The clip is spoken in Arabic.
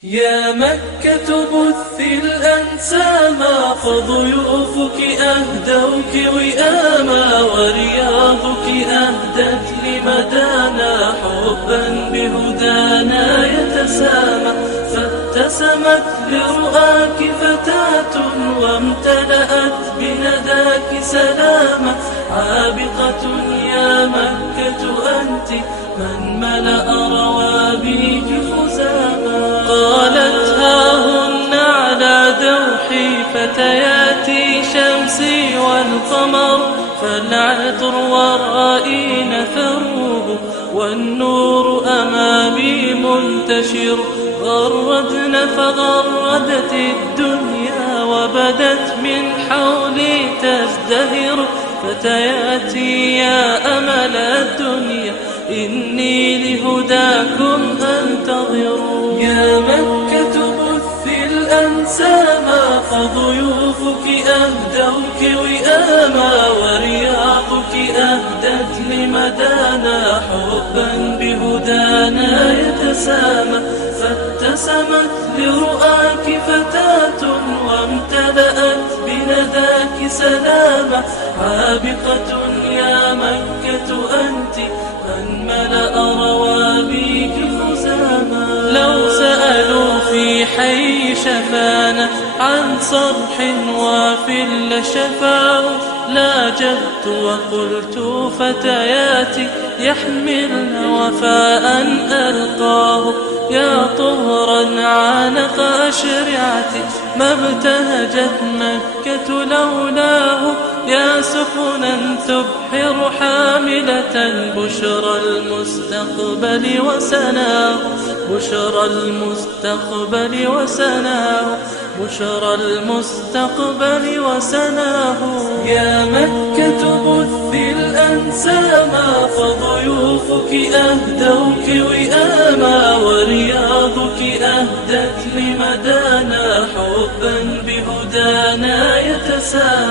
يا مكة بثي الأنساما، فضيوفك أهدوك وئاما، ورياضك أهدت لمدانا حبا بهدانا يتسامى. فابتسمت لرؤاك فتاة وامتلأت بنداك سلاما، عابقة يا مكة أنت من ملأ روابيك خزاما. قالت هاهن على دوحي فتياتي شمسي والقمر، فالعطر ورائي نثروه والنور أمامي منتشر. غردن فغردت الدنيا وبدت من حولي تزدهر، فتياتي يا أمل الدنيا إني لهداكم أنتظر. يا مكة بثي الأنساما، فضيوفك أهدوك وئاما، ورياضك أهدت لمدانا حبا بهدانا يتسامى. فابتسمت لرؤاك فتاة وامتلأت بنداك سلاما، عابقة يا مكة أنت من ملأ روابيك خزاما. لو سألوا في حي شفانا عن صرح وافل شفاه، لاجبت وقلت فتياتي يحملن وفاء ألقاه. يا طهرا عانق أشرعتي ما ابتهجت مكة لولاه. يا سفنا تبحر حاملة بشرى المستقبل وسناه، بشرى المستقبل وسناه، بشرى المستقبل وسناه. يا مكة بثي الأنساما، فضيوفك أهدوك وئاما، ورياضك أهدت لمدانا حبا بهدانا يتسامى.